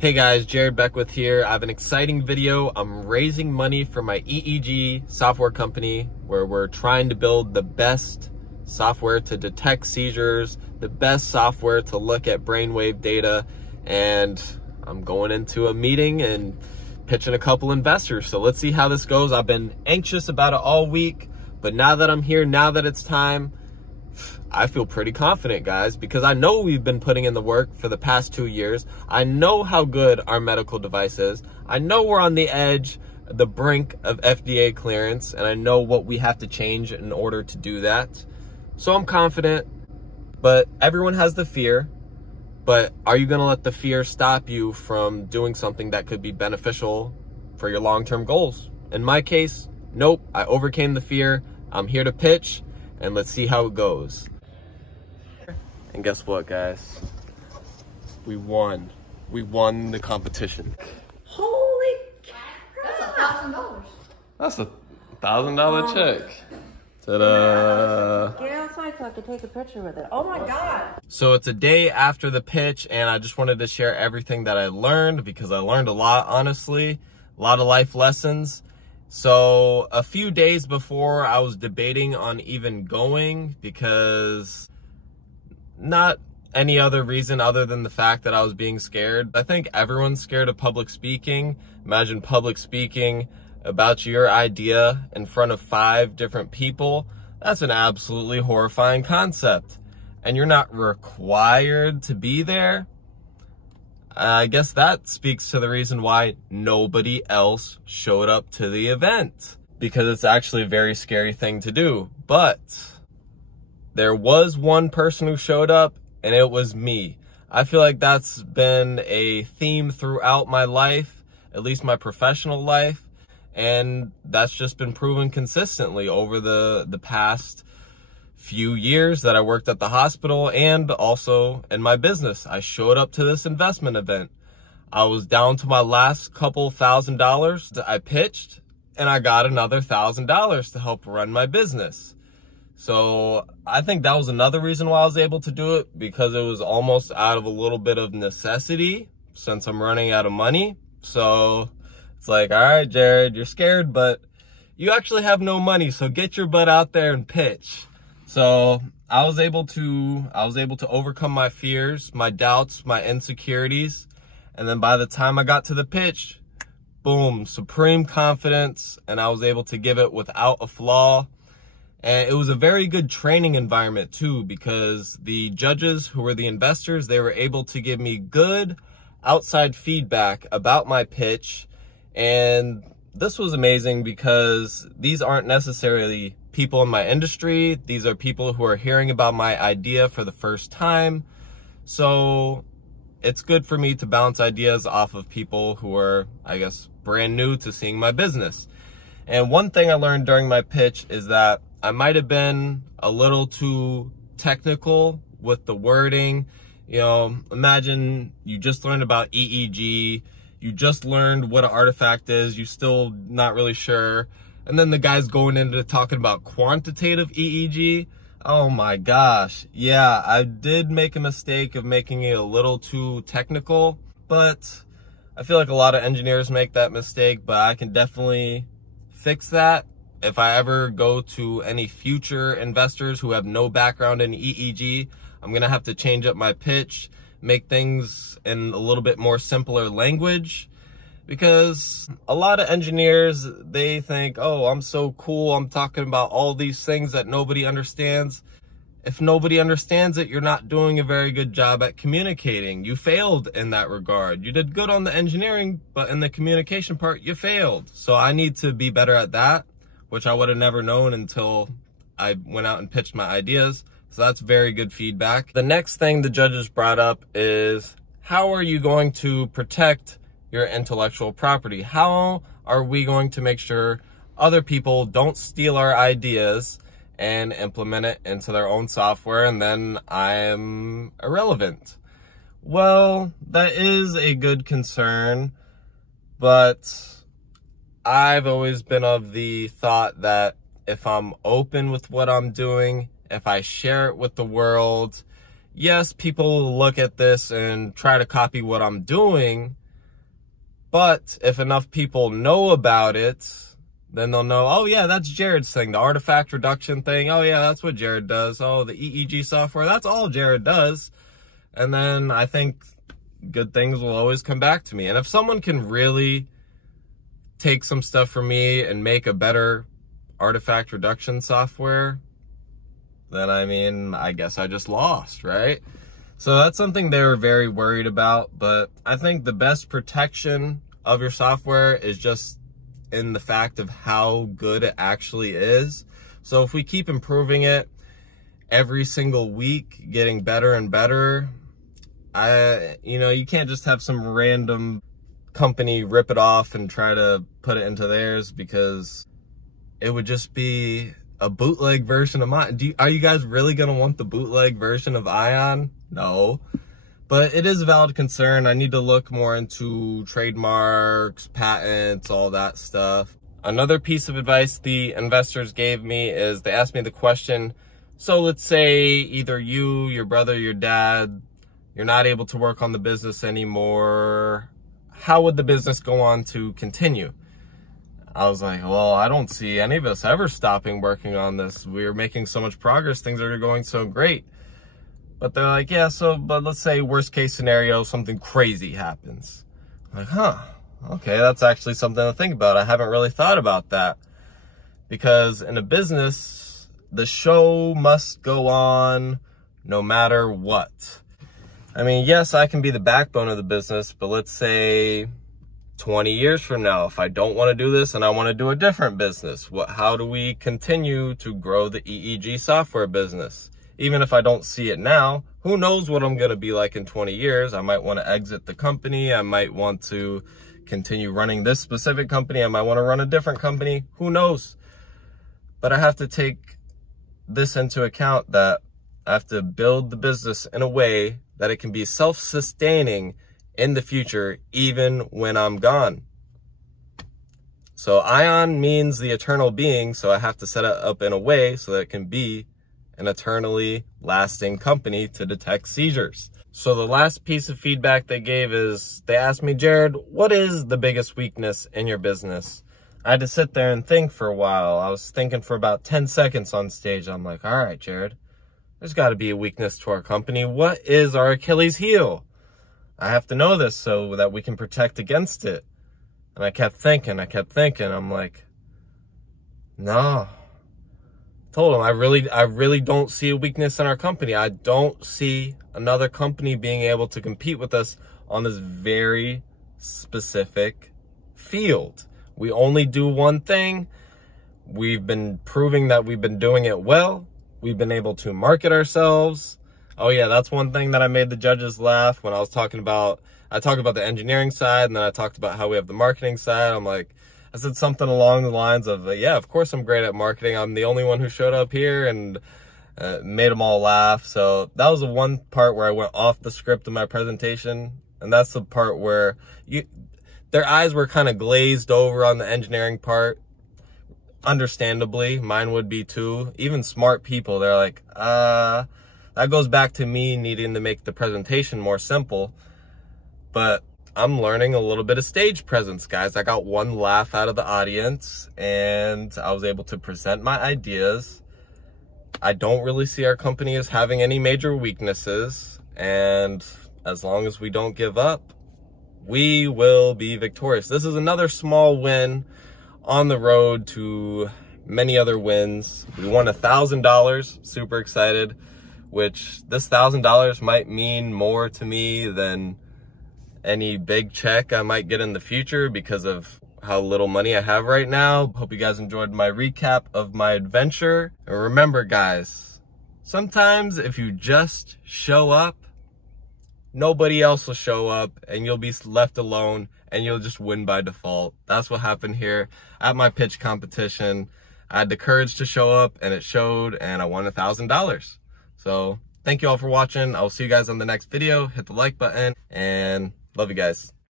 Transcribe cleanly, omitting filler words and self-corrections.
Hey guys, Beckwith here. I have an exciting video. I'm raising money for my EEG software company where we're trying to build the best software to detect seizures, the best software to look at brainwave data, and I'm going into a meeting and pitching a couple investors. So let's see how this goes. I've been anxious about it all week, but now that I'm here, now that it's time, I feel pretty confident, guys, because I know we've been putting in the work for the past 2 years. I know how good our medical device is. I know we're on the edge, the brink of FDA clearance, and I know what we have to change in order to do that. So I'm confident, but everyone has the fear. But are you going to let the fear stop you from doing something that could be beneficial for your long-term goals? In my case, nope, I overcame the fear. I'm here to pitch, and let's see how it goes. And guess what, guys? We won. We won the competition. Holy crap! That's $1,000. That's $1,000 check. Ta-da! Get outside so I can take a picture with it. Oh my God! So it's a day after the pitch, and I just wanted to share everything that I learned because I learned a lot, honestly. A lot of life lessons. So a few days before, I was debating on even going because not any other reason other than the fact that I was being scared. I think everyone's scared of public speaking. Imagine public speaking about your idea in front of 5 different people. That's an absolutely horrifying concept. And you're not required to be there. I guess that speaks to the reason why nobody else showed up to the event, because it's actually a very scary thing to do. But there was one person who showed up, and it was me. I feel like that's been a theme throughout my life, at least my professional life, and that's just been proven consistently over the past few years that I worked at the hospital and also in my business. I showed up to this investment event. I was down to my last couple $1,000. I pitched and I got another $1,000 to help run my business. So I think that was another reason why I was able to do it, because it was almost out of a little bit of necessity since I'm running out of money. So it's like, all right, Jared, you're scared, but you actually have no money. So get your butt out there and pitch. So I was able to overcome my fears, my doubts, my insecurities. And then by the time I got to the pitch, boom, supreme confidence. And I was able to give it without a flaw. And it was a very good training environment too, because the judges who were the investors, they were able to give me good outside feedback about my pitch. And this was amazing because these aren't necessarily people in my industry. These are people who are hearing about my idea for the first time. So it's good for me to bounce ideas off of people who are, I guess, brand new to seeing my business. And one thing I learned during my pitch is that I might have been a little too technical with the wording. You know, imagine you just learned about EEG. You just learned what an artifact is. You're still not really sure. And then the guy's going into talking about quantitative EEG. Oh my gosh. Yeah, I did make a mistake of making it a little too technical, but I feel like a lot of engineers make that mistake, but I can definitely fix that. If I ever go to any future investors who have no background in EEG, I'm going to have to change up my pitch, make things in a little bit more simpler language, because a lot of engineers, they think, oh, I'm so cool, I'm talking about all these things that nobody understands. If nobody understands it, you're not doing a very good job at communicating. You failed in that regard. You did good on the engineering, but in the communication part, you failed. So I need to be better at that, which I would have never known until I went out and pitched my ideas. So that's very good feedback. The next thing the judges brought up is, how are you going to protect your intellectual property? How are we going to make sure other people don't steal our ideas and implement it into their own software and then I'm irrelevant? Well, that is a good concern, but I've always been of the thought that if I'm open with what I'm doing, if I share it with the world, yes, people will look at this and try to copy what I'm doing, But if enough people know about it, then they'll know, oh yeah, that's Jared's thing, the artifact reduction thing. Oh yeah, that's what Jared does. Oh, the EEG software, that's all Jared does. And then I think good things will always come back to me. And if someone can really take some stuff from me and make a better artifact reduction software, then I mean, I guess I just lost, right? So that's something they were very worried about. But I think the best protection of your software is just in the fact of how good it actually is. So if we keep improving it every single week, getting better and better, you can't just have some random company rip it off and try to put it into theirs, because it would just be a bootleg version of mine. Are you guys really gonna want the bootleg version of Ion? No. But it is a valid concern. I need to look more into trademarks, patents, all that stuff. Another piece of advice the investors gave me is they asked me the question, so let's say either you, your brother, your dad, you're not able to work on the business anymore. How would the business go on to continue? I was like, well, I don't see any of us ever stopping working on this. We're making so much progress. Things are going so great. But they're like, yeah, but let's say worst case scenario, something crazy happens. I'm like, huh, okay, that's actually something to think about. I haven't really thought about that. Because in a business, the show must go on no matter what. I mean, yes, I can be the backbone of the business, but let's say 20 years from now, if I don't want to do this and I want to do a different business, how do we continue to grow the EEG software business? Even if I don't see it now, who knows what I'm going to be like in 20 years? I might want to exit the company. I might want to continue running this specific company. I might want to run a different company. Who knows? But I have to take this into account, that I have to build the business in a way that it can be self-sustaining in the future, even when I'm gone. So Ion means the eternal being, so I have to set it up in a way so that it can be an eternally lasting company to detect seizures. So the last piece of feedback they gave is, they asked me, Jared, what is the biggest weakness in your business? I had to sit there and think for a while. I was thinking for about 10 seconds on stage. I'm like, all right, Jared, there's got to be a weakness to our company. What is our Achilles heel? I have to know this so that we can protect against it. And I kept thinking. I'm like, no. Told him, I really don't see a weakness in our company. I don't see another company being able to compete with us on this very specific field. We only do one thing. We've been proving that we've been doing it well. We've been able to market ourselves. Oh yeah, that's one thing that I made the judges laugh when I was talking about, I talked about the engineering side, and then I talked about how we have the marketing side. I'm like, I said something along the lines of, yeah, of course I'm great at marketing. I'm the only one who showed up here, and made them all laugh. So that was the one part where I went off the script of my presentation. And that's the part where their eyes were kind of glazed over on the engineering part. Understandably, mine would be too. Even smart people, they're like, that goes back to me needing to make the presentation more simple. But I'm learning a little bit of stage presence, guys. I got one laugh out of the audience, and I was able to present my ideas. I don't really see our company as having any major weaknesses, and as long as we don't give up, we will be victorious. This is another small win on the road to many other wins. We won $1,000, super excited, which this $1,000 might mean more to me than any big check I might get in the future because of how little money I have right now. Hope you guys enjoyed my recap of my adventure. And remember, guys, sometimes if you just show up, nobody else will show up, and you'll be left alone, and you'll just win by default. That's what happened here at my pitch competition. I had the courage to show up, and it showed, and I won $1,000. So thank you all for watching. I'll see you guys on the next video. Hit the like button, and love you guys.